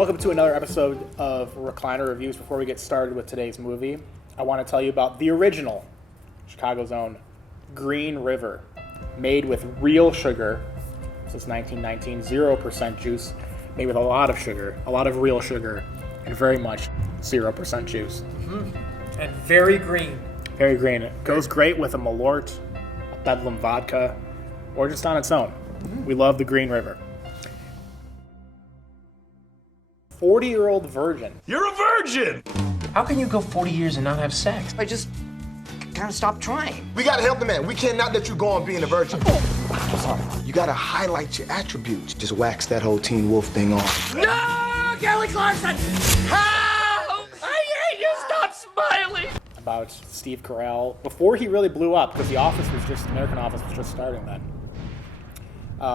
Welcome to another episode of Recliner Reviews. Before we get started with today's movie, I want to tell you about the original Chicago's own Green River, made with real sugar since 1919, 0% juice, made with a lot of sugar, a lot of real sugar, and very much 0% juice. Mm-hmm. And very green. Very green. It goes great with a Malort, a Bedlam vodka, or just on its own. Mm-hmm. We love the Green River. 40-year-old virgin. You're a virgin! How can you go 40 years and not have sex? I just kind of stopped trying. We gotta help the man. We cannot let you go on being a virgin. I'm sorry. You gotta highlight your attributes. Just wax that whole Teen Wolf thing off. No! Kelly Clarkson! Help! I hate you! Stop smiling! About Steve Carrell, before he really blew up, because American Office was just starting then,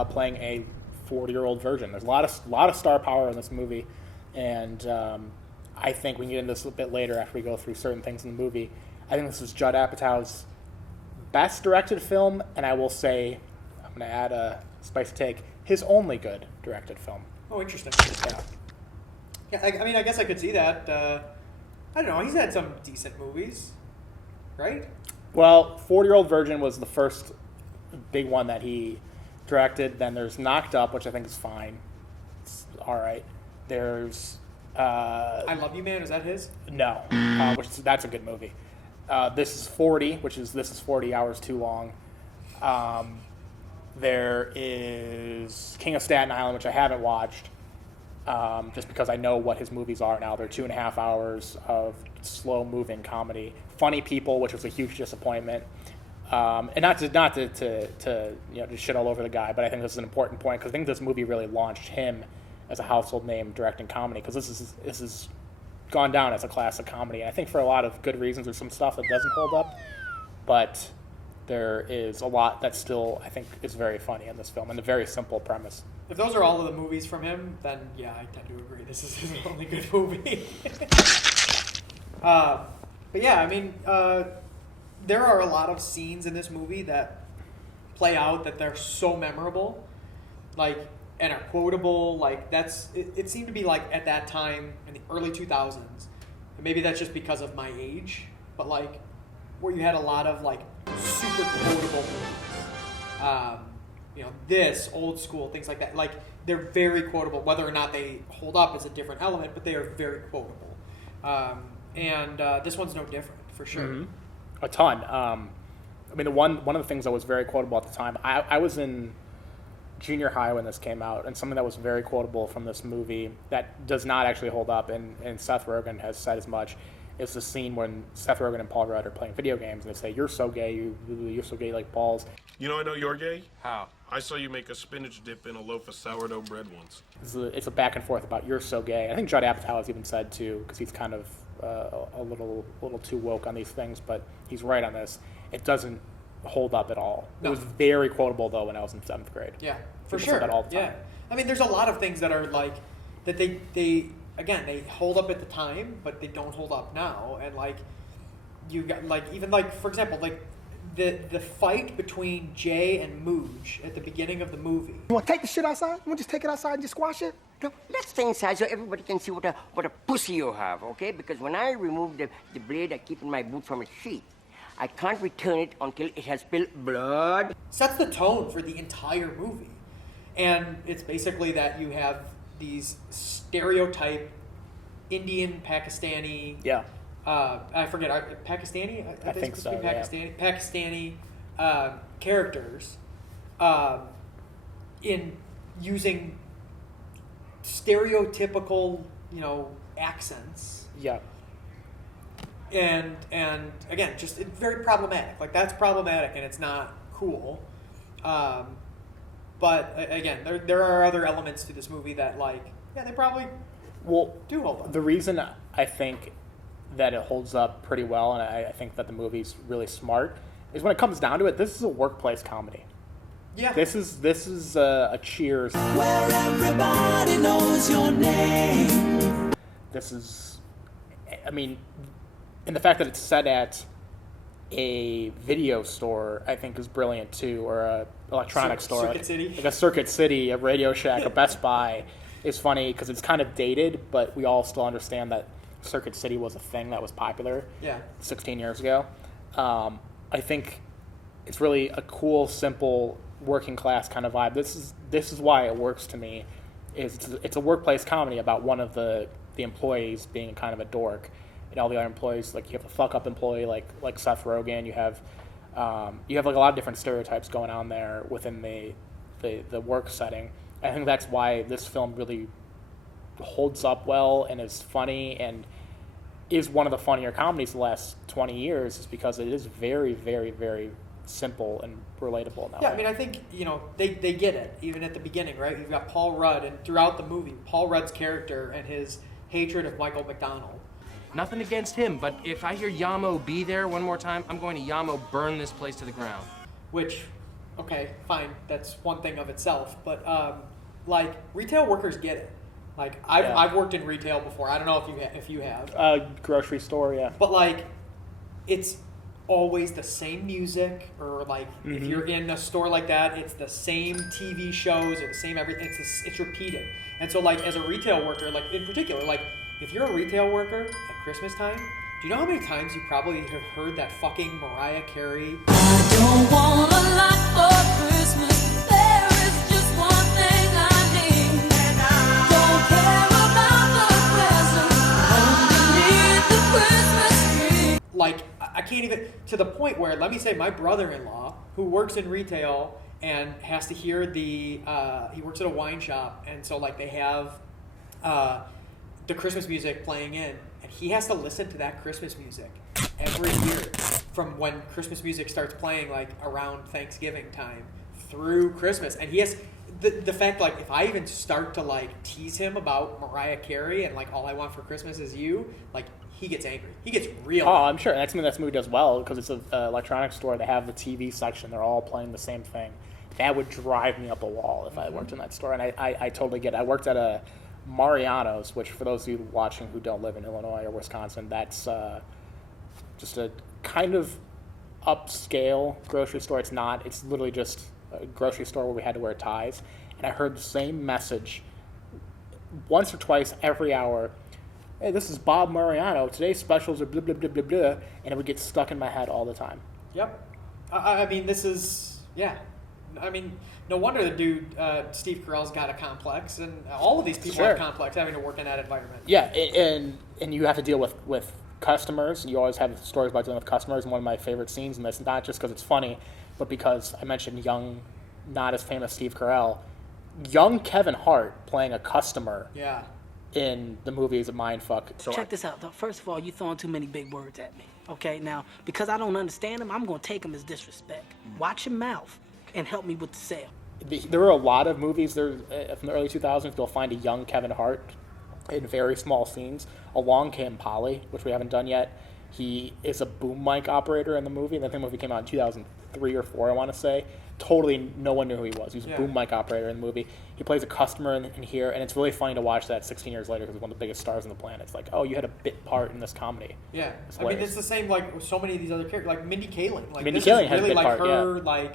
playing a 40-year-old virgin. There's a lot of star power in this movie. And I think we can get into this a bit later after we go through certain things in the movie. I think this is Judd Apatow's best directed film, and I will say, I'm going to add a spicy take, his only good directed film. Oh, interesting. Yeah, I guess I could see that. I don't know, he's had some decent movies, right? Well, 40-Year-Old Virgin was the first big one that he directed. Then there's Knocked Up, which I think is fine. It's all right. There's I Love You Man, is that his? No, that's a good movie. This is 40, this is 40 hours too long. There is King of Staten Island, which I haven't watched, just because I know what his movies are now. They're 2.5 hours of slow-moving comedy. Funny People, which was a huge disappointment. And not to just shit all over the guy, but I think this is an important point because I think this movie really launched him as a household name directing comedy, because this is gone down as a classic comedy. And I think for a lot of good reasons. There's some stuff that doesn't hold up, but there is a lot that still I think is very funny in this film, and a very simple premise. If those are all of the movies from him, then yeah, I tend to agree. This is his only good movie. But yeah, I mean, there are a lot of scenes in this movie that play out that they're so memorable, and are quotable. It seemed to be like at that time in the early 2000s, and maybe that's just because of my age, but where you had a lot of super quotable movies. This old school things like that. They're very quotable. Whether or not they hold up is a different element, but they are very quotable. And this one's no different for sure. Mm-hmm. A ton. One of the things that was very quotable at the time. I was in junior high when this came out, and something that was very quotable from this movie that does not actually hold up, and Seth Rogen has said as much, is the scene when Seth Rogen and Paul Rudd are playing video games, and they say, "You're so gay, you're so gay like balls." You know I know you're gay? How? I saw you make a spinach dip in a loaf of sourdough bread once. It's a back and forth about "you're so gay." I think Judd Apatow has even said too, because he's kind of a little too woke on these things, but he's right on this. It doesn't hold up at all. No. It was very quotable though when I was in 7th grade. Yeah, for People sure. said that all the time. Yeah, there's a lot of things that are that they again, they hold up at the time, but they don't hold up now. And you got even for example, the fight between Jay and Mooj at the beginning of the movie. You want to take the shit outside? You want to just take it outside and just squash it? No, let's stay inside so everybody can see what a pussy you have, okay? Because when I remove the blade I keep in my boot from its sheath, I can't return it until it has spilled blood. Sets the tone for the entire movie. And it's basically that you have these stereotype Indian, Pakistani... Yeah. I forget, Pakistani? I think so, Pakistani, yeah. Pakistani characters in using stereotypical, accents. Yeah. And again, just very problematic. That's problematic, and it's not cool. But again, there are other elements to this movie that they probably do hold up. The reason I think that it holds up pretty well, and I think that the movie's really smart, is when it comes down to it, this is a workplace comedy. Yeah. This is a Cheers. Where everybody knows your name. This is, and the fact that it's set at a video store, I think, is brilliant too, or a electronics store, Circuit City, like a Circuit City, a Radio Shack, a Best Buy. is funny because it's kind of dated, but we all still understand that Circuit City was a thing that was popular 16 years ago. I think it's really a cool, simple, working class kind of vibe. This is why it works to me. It's a workplace comedy about one of the employees being kind of a dork, and all the other employees, like you have a fuck up employee like Seth Rogen. You have like a lot of different stereotypes going on there within the work setting. I think that's why this film really holds up well and is funny and is one of the funnier comedies the last 20 years, is because it is very, very, very simple and relatable now. Yeah, I mean, I think, they get it, even at the beginning, right? You've got Paul Rudd, and throughout the movie, Paul Rudd's character and his hatred of Michael McDonald. Nothing against him, but if I hear Yamo be there one more time, I'm going to Yamo burn this place to the ground. Which, okay, fine, that's one thing of itself, but, retail workers get it. Like, I've worked in retail before. I don't know if you have. Grocery store, yeah. But, it's always the same music, or, if you're in a store like that, it's the same TV shows or the same everything. It's repeated. And so, as a retail worker, in particular, if you're a retail worker at Christmas time, do you know how many times you probably have heard that fucking Mariah Carey? I don't want a lot for Christmas. There is just one thing I need. And I don't care about the presents underneath the Christmas tree. I can't even, to the point where, let me say, my brother-in-law, who works in retail and has to hear he works at a wine shop, and so they have the Christmas music playing in, and he has to listen to that Christmas music every year from when Christmas music starts playing around Thanksgiving time through Christmas. And he has the fact if I even start to tease him about Mariah Carey and All I Want for Christmas Is You, he gets angry. He gets real. Oh, I'm sure. And that's something this movie does well, because it's an electronics store. They have the TV section. They're all playing the same thing. That would drive me up a wall if I worked in that store. And I totally get it. I worked at a Mariano's, which for those of you watching who don't live in Illinois or Wisconsin, that's just a kind of upscale grocery store. It's not. It's literally just a grocery store where we had to wear ties. And I heard the same message once or twice every hour. Hey, this is Bob Mariano. Today's specials are blah, blah, blah, blah, blah. And it would get stuck in my head all the time. Yep. I mean, this is, yeah. I mean, no wonder the dude, Steve Carell's got a complex, and all of these people have a complex having to work in that environment. Yeah, and you have to deal with customers. You always have stories about dealing with customers, and one of my favorite scenes in this, not just because it's funny, but because I mentioned young, not as famous Steve Carell, young Kevin Hart playing a customer in the movie is a mindfuck. Check this out, though. First of all, you're throwing too many big words at me, okay? Now, because I don't understand them, I'm going to take them as disrespect. Watch your mouth and help me with the sale. There are a lot of movies from the early 2000s. You'll find a young Kevin Hart in very small scenes. Along Came Polly, which we haven't done yet. He is a boom mic operator in the movie, and I think the movie came out in 2003 or 4, I want to say. Totally no one knew who he was. He was a boom mic operator in the movie. He plays a customer in here, and it's really funny to watch that 16 years later because he's one of the biggest stars on the planet. It's like, oh, you had a bit part in this comedy. Yeah. I mean, it's the same with so many of these other characters. Like Mindy Kaling. Mindy Kaling has really a bit part, her,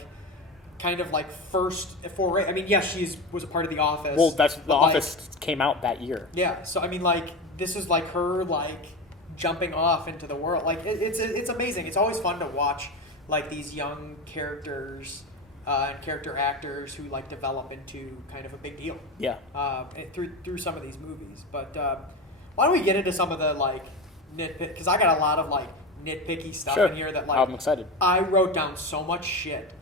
kind of first foray. I mean, she was a part of The Office. Well, The Office came out that year. Yeah, so I mean, this is her jumping off into the world. It's amazing. It's always fun to watch these young characters and character actors who develop into kind of a big deal. Yeah. Through some of these movies, but why don't we get into some of the nitpick? Because I got a lot of nitpicky stuff in here that I'm excited. I wrote down so much shit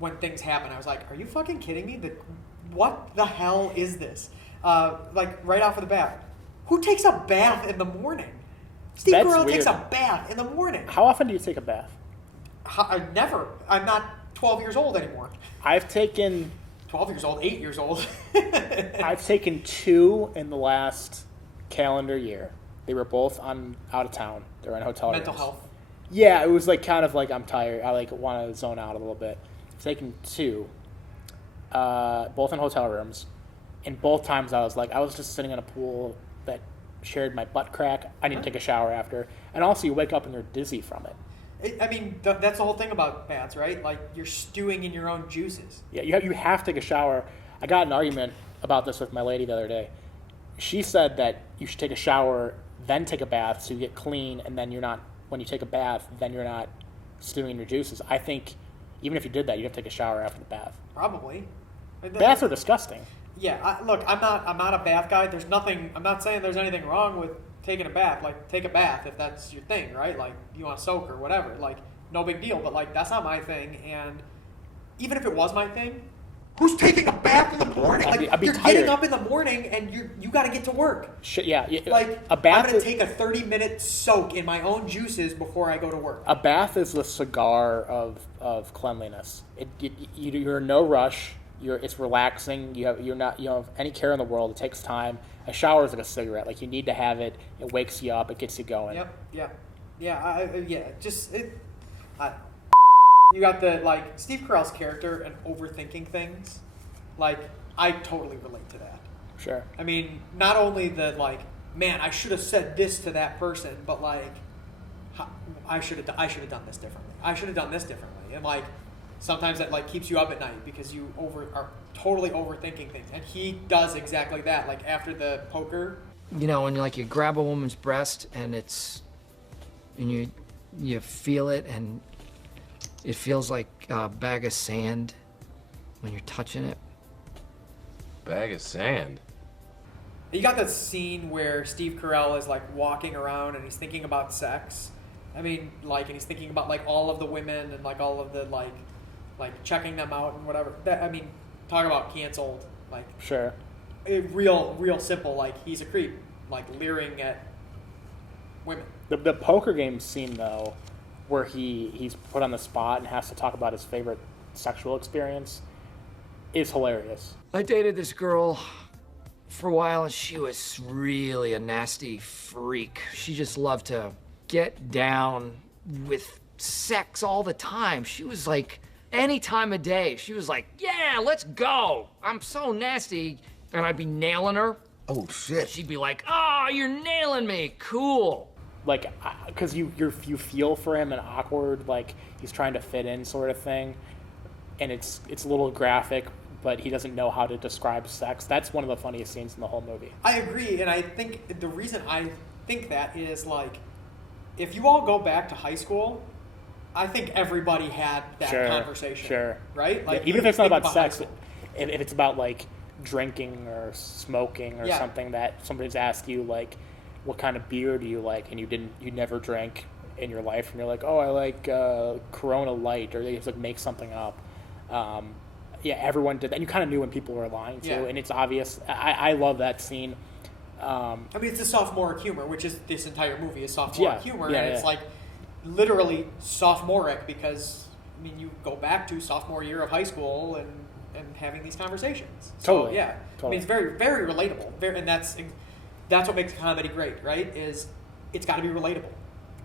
when things happen. I was like, are you fucking kidding me? What the hell is this? Right off of the bat, who takes a bath in the morning? Steve Carell takes a bath in the morning. How often do you take a bath? I never. I'm not 12 years old anymore. I've taken 12 years old, 8 years old. I've taken 2 in the last calendar year. They were both out of town. They were in hotel rooms. Mental health. Yeah, it was kind of I'm tired. I want to zone out a little bit. I've taken 2, both in hotel rooms. And both times I was just sitting in a pool that shared my butt crack. I need to take a shower after. And also you wake up and you're dizzy from it. I mean, that's the whole thing about baths, right? You're stewing in your own juices. Yeah, you have to take a shower. I got in an argument about this with my lady the other day. She said that you should take a shower, then take a bath, so you get clean, and then when you take a bath, then you're not stewing your juices. I think even if you did that, you'd have to take a shower after the bath. Probably. Baths are disgusting. Yeah, look, I'm not a bath guy. There's nothing. I'm not saying there's anything wrong with taking a bath. Like, take a bath if that's your thing, right? Like, you want to soak or whatever. Like, no big deal. But like, that's not my thing. And even if it was my thing, Who's taking a bath in the morning? like, I'd be you're tired. getting up in the morning and you got to get to work. Shit, yeah. Like, a bath I'm gonna take a 30-minute soak in my own juices before I go to work. A bath is the cigar of cleanliness. You're in no rush. It's relaxing. You don't have any care in the world. It takes time. A shower is like a cigarette. Like, you need to have it. It wakes you up. It gets you going. You got the, like, Steve Carell's character and overthinking things. Like, I totally relate to that. Sure. I mean, not only the, like, man, I should have said this to that person, but like, I should have done this differently. I should have done this differently. And like, sometimes that like keeps you up at night because you are totally overthinking things. And he does exactly that. Like, after the poker. You know, when you grab a woman's breast and you feel it and it feels like a bag of sand when you're touching it. Bag of sand. You got that scene where Steve Carell is like walking around and he's thinking about sex. I mean, like, and he's thinking about like all of the women and like all of the like checking them out and whatever. I mean, talk about canceled. Like, Sure. Real simple. Like, he's a creep, like leering at women. The poker game scene though, where he's put on the spot and has to talk about his favorite sexual experience, is hilarious. I dated this girl for a while and she was really a nasty freak. She just loved to get down with sex all the time. She was like, any time of day, she was like, yeah, let's go. I'm so nasty. And I'd be nailing her. Oh, shit. She'd be like, oh, you're nailing me. Cool. Like, because you feel for him and awkward, like he's trying to fit in sort of thing, and it's a little graphic, but he doesn't know how to describe sex. That's one of the funniest scenes in the whole movie. I agree, and I think the reason I think that is like, if you all go back to high school, I think everybody had that conversation. Sure. Right? Like, Yeah, even if it's not about sex, high if it's about like drinking or smoking or something that somebody's asked you, like, what kind of beer do you like, and you never drank in your life, and you're like, oh, I like Corona Light, or they just like make something up. Yeah, everyone did that, and you kind of knew when people were lying too, and it's obvious. I love that scene. I mean, it's a sophomoric humor, which is this entire movie is sophomoric humor, and it's like literally sophomoric because, I mean, you go back to sophomore year of high school and having these conversations. Totally. So, yeah. Totally. I mean, it's very, very relatable. And that's what makes comedy great, right? Is it's got to be relatable.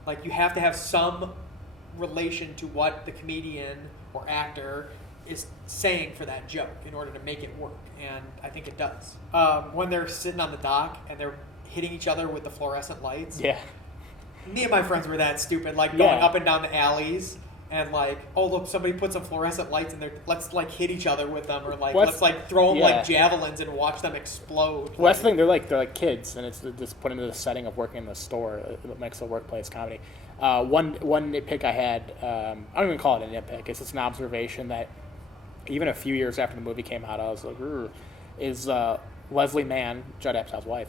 Like, you have to have some relation to what the comedian or actor is saying for that joke in order to make it work, and I think it does. When they're sitting on the dock and they're hitting each other with the fluorescent lights. Yeah. Me and my friends were that stupid, like going up and down the alleys and like, oh look, somebody put some fluorescent lights in there. Let's like hit each other with them, or like let's like throw them like javelins and watch them explode. Well, that's the thing. They're like kids, and it's just put into the setting of working in the store. It makes a workplace comedy. One nitpick I had, I don't even call it a nitpick. It's just an observation that even a few years after the movie came out, I was like, is Leslie Mann, Judd Apatow's wife,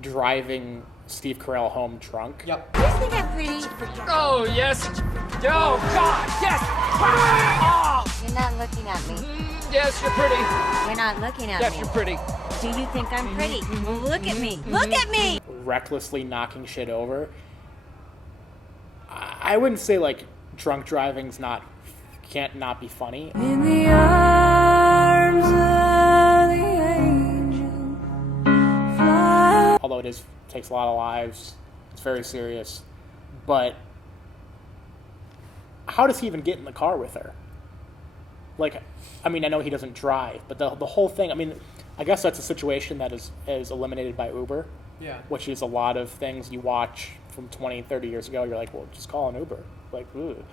driving Steve Carell home drunk? Yep. Isn't that pretty? Oh, yes. Oh, God, yes. Oh. You're not looking at me. Yes, you're pretty. You're not looking at Yes, me. you're pretty. Do you think I'm pretty? Look at me. Look at me. Recklessly knocking shit over. I wouldn't say like drunk driving's can't not be funny. In the arms of the angel, fly. Although it takes a lot of lives, it's very serious. But how does he even get in the car with her? Like, I mean, I know he doesn't drive, but the whole thing, I mean, I guess that's a situation that is eliminated by Uber. Yeah. Which is a lot of things you watch from 20, 30 years ago. You're like, well, just call an Uber. Like, ugh.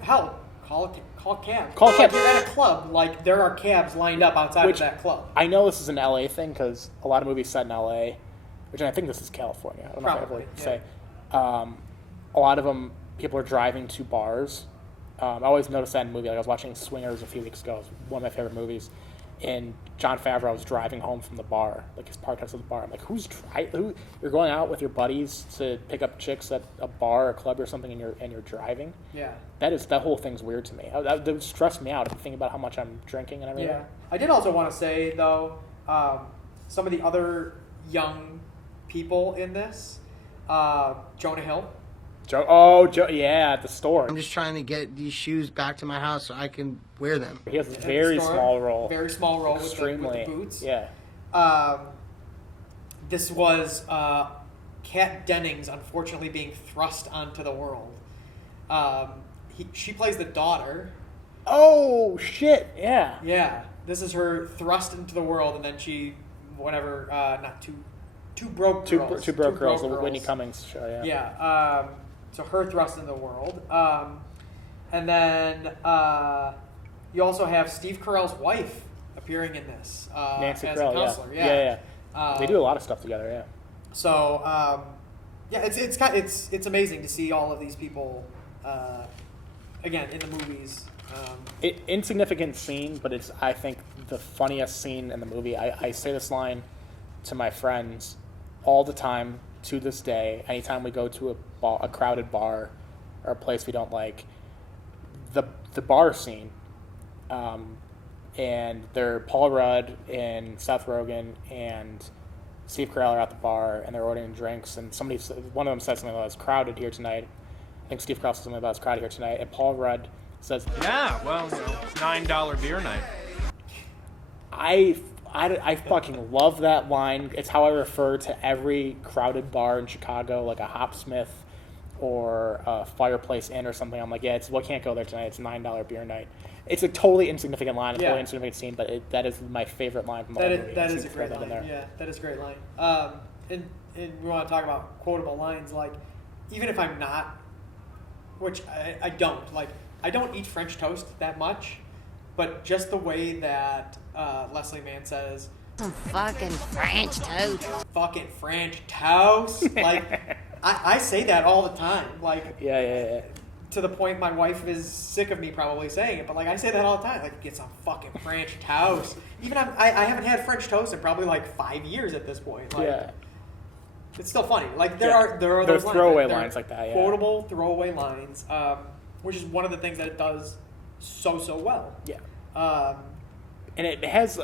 Hell, call a cab. Call a cab. You're at a club, like there are cabs lined up outside of that club. I know this is an LA thing because a lot of movies set in LA, which I think this is California. I don't know Probably, if I ever say. A lot of them, people are driving to bars. I always noticed that in a movie. Like I was watching Swingers a few weeks ago. It was one of my favorite movies. And Jon Favreau was driving home from the bar, like his parked next to the bar. I'm like, who? You're going out with your buddies to pick up chicks at a bar or club or something, and you're driving. Yeah. That whole thing's weird to me. That would stress me out if I think about how much I'm drinking and everything. Yeah. I did also want to say though, some of the other young people in this, Jonah Hill. Yeah, at the store. I'm just trying to get these shoes back to my house so I can wear them. He has a very small role. Very small role with the boots. Yeah. This was Kat Dennings, unfortunately, being thrust onto the world. She plays the daughter. Oh, shit, yeah. Yeah. This is her thrust into the world, and then she, not Two Broke Girls. Two Broke Girls, the Whitney Cummings show, yeah. Yeah. So her thrust into the world. And then you also have Steve Carell's wife appearing in this Nancy as Carell, a counselor. Yeah. They do a lot of stuff together, yeah. So it's amazing to see all of these people again in the movies. Insignificant scene, but it's, I think, the funniest scene in the movie. I say this line to my friends all the time to this day. Anytime we go to a crowded bar or a place we don't like, the bar scene, and they're Paul Rudd and Seth Rogen and Steve Carrell are at the bar and they're ordering drinks, and one of them says something about it's crowded here tonight. I think Steve Carrell says something about it's crowded here tonight, and Paul Rudd says, "Yeah, well, it's $9 beer night." I fucking love that line. It's how I refer to every crowded bar in Chicago, like a Hopsmith or a Fireplace Inn or something. I'm like, yeah, we can't go there tonight. It's $9 beer night. It's a totally insignificant line, a totally insignificant scene, but that is my favorite line from the whole movie. That is a great line. Yeah, that is a great line. And we want to talk about quotable lines. Like, even if I'm not, which I don't, like, I don't eat French toast that much, but just the way that Leslie Mann says, "Some fucking French toast." Fucking French toast. Like, I say that all the time. Like, yeah. To the point my wife is sick of me probably saying it, but like I say that all the time. Like, get some fucking French toast. Even I haven't had French toast in probably like 5 years at this point. Like, yeah. It's still funny. Like there are those throwaway lines like that. Yeah. Quotable throwaway lines, which is one of the things that it does so well. Yeah. And it has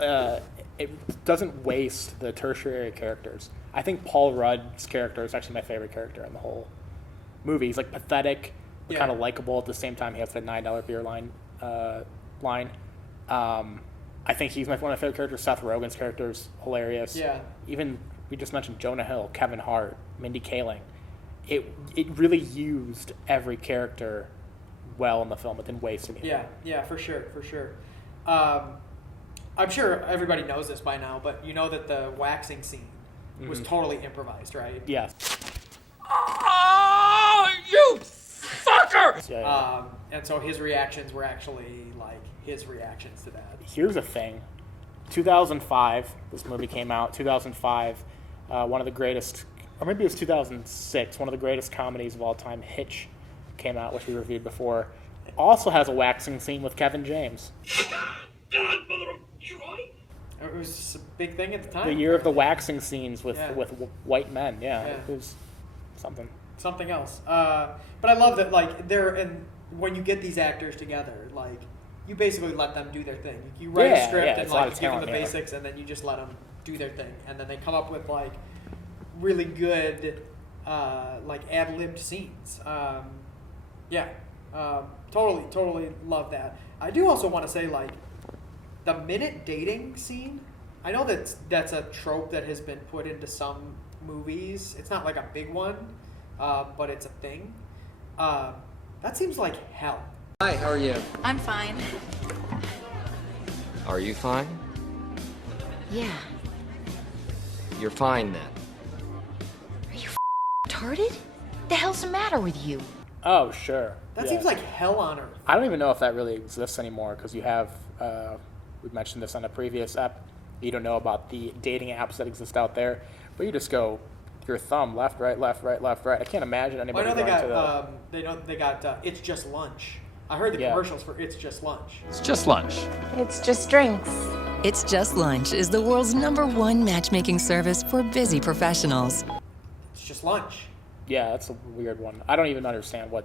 it doesn't waste the tertiary characters. I think Paul Rudd's character is actually my favorite character in the whole movie. He's like pathetic, but kind of likable at the same time. He has that $9 beer line. I think he's one of my favorite characters. Seth Rogen's character is hilarious. Yeah. Even we just mentioned Jonah Hill, Kevin Hart, Mindy Kaling. It really used every character well in the film, but then wasted it. Yeah, for sure. I'm sure everybody knows this by now, but you know that the waxing scene was totally improvised, right? Yes. Oh, you fucker! Yeah. And so his reactions were actually like his reactions to that. Here's the thing. 2005, this movie came out. 2005, one of the greatest, or maybe it was 2006, one of the greatest comedies of all time, Hitch, came out, which we reviewed before. It also has a waxing scene with Kevin James. It was a big thing at the time. The year of the waxing scenes with white men. Yeah, Yeah. It was something. Something else. But I love that, like, when you get these actors together, like, you basically let them do their thing. You write a script and like give them the basics, and then you just let them do their thing, and then they come up with like really good, like ad-libbed scenes. Totally love that. I do also want to say, like, the minute dating scene. I know that's a trope that has been put into some movies. It's not like a big one, but it's a thing. That seems like hell. Hi, how are you? I'm fine. Are you fine? Yeah. You're fine then. Are you retarded? The hell's the matter with you? Oh, sure. That Yeah. seems like hell on earth. I don't even know if that really exists anymore because you have, we mentioned this on a previous ep. You don't know about the dating apps that exist out there, but you just go your thumb left, right, left, right, left, right. I can't imagine Well, anybody I know going they got It's Just Lunch. I heard the Yeah. commercials for It's Just Lunch. It's just lunch. It's just drinks. It's Just Lunch is the world's #1 matchmaking service for busy professionals. It's just lunch. Yeah, that's a weird one. I don't even understand what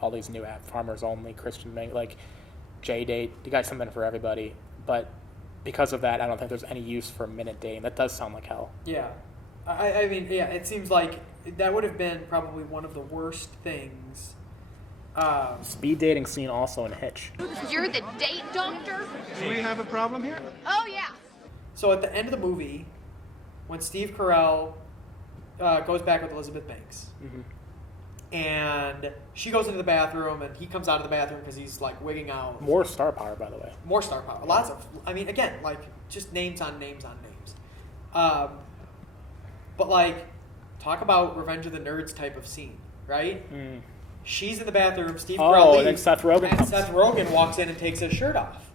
all these new app farmers only Christian make like J-Date. You got something for everybody, but because of that, I don't think there's any use for minute dating. That does sound like hell. Yeah. I mean, yeah, it seems like that would have been probably one of the worst things. Speed dating scene also in Hitch. You're the date doctor? Do we have a problem here? Oh, yeah. So at the end of the movie, when Steve Carell goes back with Elizabeth Banks, and she goes into the bathroom, and he comes out of the bathroom because he's like wigging out. More star power, by the way. More star power. Lots of. I mean, again, like just names on names on names. But like, talk about Revenge of the Nerds type of scene, right? She's in the bathroom. Steve Carell leaves, and then Seth Rogen and comes. Seth Rogen walks in and takes his shirt off.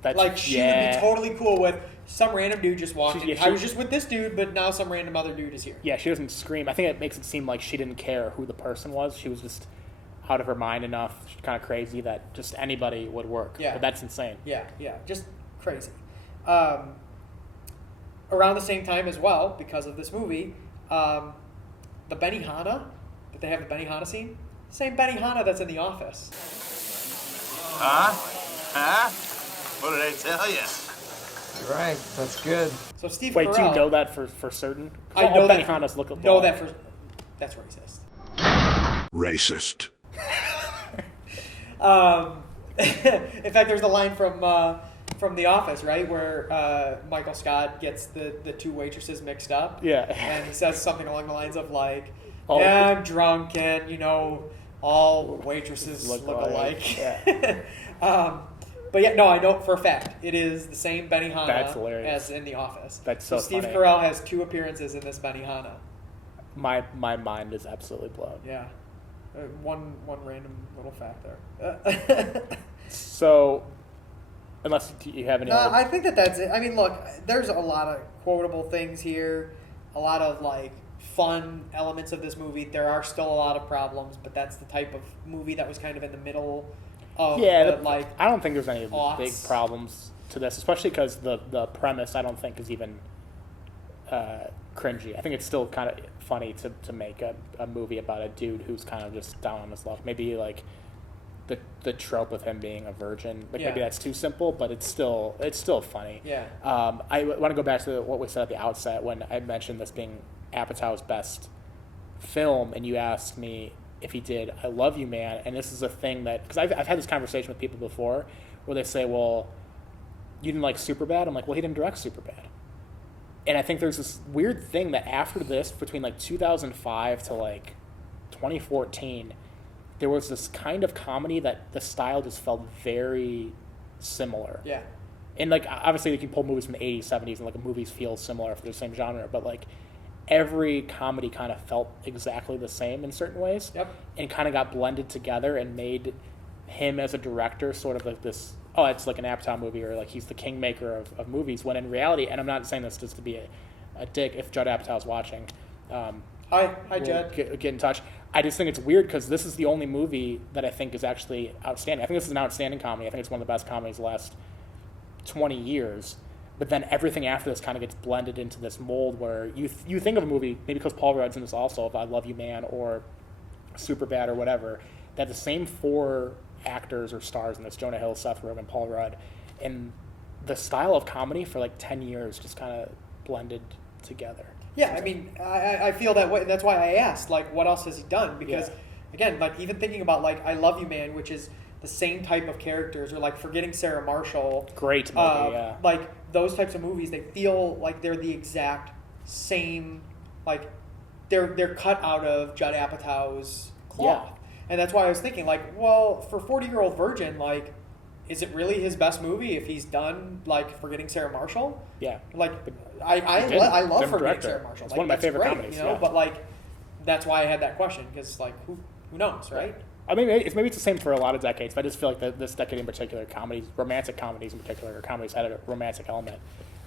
That's, Like she would be totally cool with some random dude just walking. Yeah, I was just with this dude, but now some random other dude is here. Yeah, she doesn't scream. I think it makes it seem like she didn't care who the person was. She was just out of her mind enough, kind of crazy that just anybody would work. Yeah. But that's insane. Yeah, just crazy. Around the same time as well, because of this movie, the Benihana, that they have the Benihana scene, same Benihana that's in The Office. Huh? What did I tell you? Right, that's good. So Steve Wait, Carell, do you know that for certain? I All know that. Benihanas look Know alike. that for. That's racist. Racist. In fact, there's the line from The Office, right, where Michael Scott gets the two waitresses mixed up. Yeah. And he says something along the lines of like, Oh. "Yeah, I'm drunk, and all waitresses look alike." Yeah. But yeah, no, I know for a fact it is the same That's Benihana hilarious. as in The Office. That's so Steve funny. Carell has 2 appearances in this Benihana. My mind is absolutely blown. Yeah. One random little fact there. So, unless you have any No, other... I think that's it. I mean, look, there's a lot of quotable things here, a lot of like fun elements of this movie. There are still a lot of problems, but that's the type of movie that was kind of in the middle of like. I don't think there's any aughts. big problems to this, especially because the premise I don't think is even cringy. I think it's still kind of funny to make a movie about a dude who's kind of just down on his luck. Maybe like the trope of him being a virgin, like maybe Yeah. that's too simple, but it's still funny. Yeah. I want to go back to what we said at the outset when I mentioned this being Apatow's best film, and you asked me if he did I Love You Man, and this is a thing that, because I've had this conversation with people before where they say, well, you didn't like Superbad? I'm like, well, he didn't direct Superbad. And I think there's this weird thing that after this, between like 2005 to like 2014, there was this kind of comedy that the style just felt very similar. Yeah. And like obviously you can pull movies from the 80s, 70s, and like movies feel similar if they're the same genre, but like every comedy kind of felt exactly the same in certain ways. Yep. And kind of got blended together and made him as a director sort of like this, oh, it's like an Apatow movie, or like he's the kingmaker of movies, when in reality, and I'm not saying this just to be a dick, if Judd Apatow's watching, Hi, we'll Judd. Get in touch. I just think it's weird because this is the only movie that I think is actually outstanding. I think this is an outstanding comedy. I think it's one of the best comedies of the last 20 years. But then everything after this kind of gets blended into this mold where you think of a movie, maybe because Paul Rudd's in this also, of I Love You Man or Superbad or whatever, that the same 4 actors or stars in this, Jonah Hill, Seth Rogen, Paul Rudd, and the style of comedy for like 10 years just kind of blended together. Yeah, I mean, I feel that way. That's why I asked, like, what else has he done? Because, Yeah. again, like, even thinking about, like, I Love You Man, which is the same type of characters, or, like, Forgetting Sarah Marshall. Great movie, yeah. Like, those types of movies, they feel like they're the exact same, like, they're cut out of Judd Apatow's cloth. Yeah. And that's why I was thinking, like, well, for 40-Year-Old Virgin, like, is it really his best movie if he's done, like, Forgetting Sarah Marshall? Yeah. Like, I did. love Different Forgetting director. Sarah Marshall. It's Like, one of my that's favorite great, comedies, you know? yeah. But, like, that's why I had that question, because, like, Who knows, right? I mean, maybe it's the same for a lot of decades, but I just feel like this decade in particular, romantic comedies in particular, or comedies had a romantic element,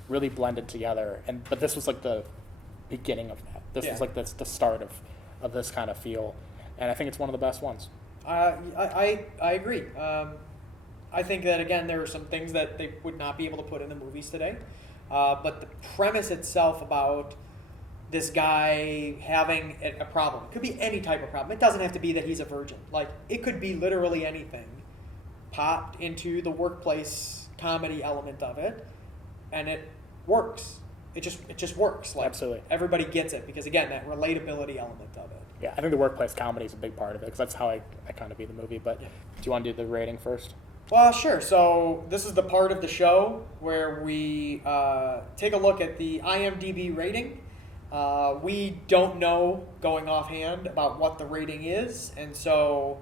really blended together. But this was like the beginning of that. This was like the start of this kind of feel, and I think it's one of the best ones. I agree. I think that, again, there are some things that they would not be able to put in the movies today. But the premise itself about this guy having a problem, it could be any type of problem. It doesn't have to be that he's a virgin. Like, it could be literally anything popped into the workplace comedy element of it, and it works. It just works. Like, absolutely. Everybody gets it because, again, that relatability element of it. Yeah, I think the workplace comedy is a big part of it because that's how I kind of view the movie. But do you want to do the rating first? Well, sure. So this is the part of the show where we take a look at the IMDb rating. We don't know going offhand about what the rating is, and so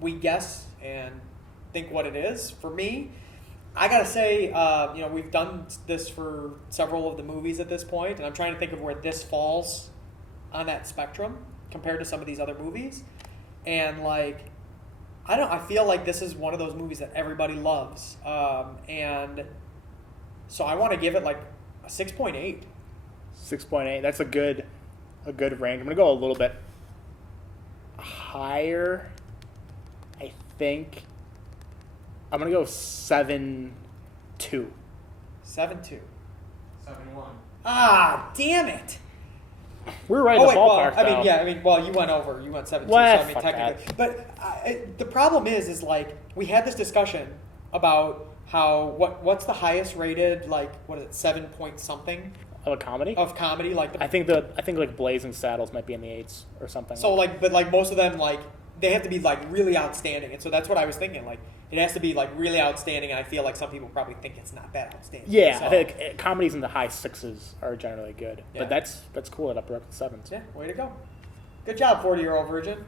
we guess and think what it is. For me, I gotta say, we've done this for several of the movies at this point, and I'm trying to think of where this falls on that spectrum compared to some of these other movies. And like, I feel like this is one of those movies that everybody loves, and so I want to give it like a 6.8. 6.8. That's a good range. I'm gonna go a little bit higher. I think I'm gonna go 7.2. 7.2. 7.1. Ah, damn it! We're right in the ballpark. Well, you went over. You went 7.2. Well, so I mean, fuck technically, but the problem is like we had this discussion about how what's the highest rated, like, what is it, 7 point something of a comedy? Of comedy, like I think like Blazing Saddles might be in the 8s or something. So but most of them, like, they have to be like really outstanding, and so that's what I was thinking. Like, it has to be like really outstanding, and I feel like some people probably think it's not that outstanding. Yeah, so, I think comedies in the high 6s are generally good, Yeah. but that's cool. It up to 7s. Yeah, way to go. Good job, 40-year-old virgin.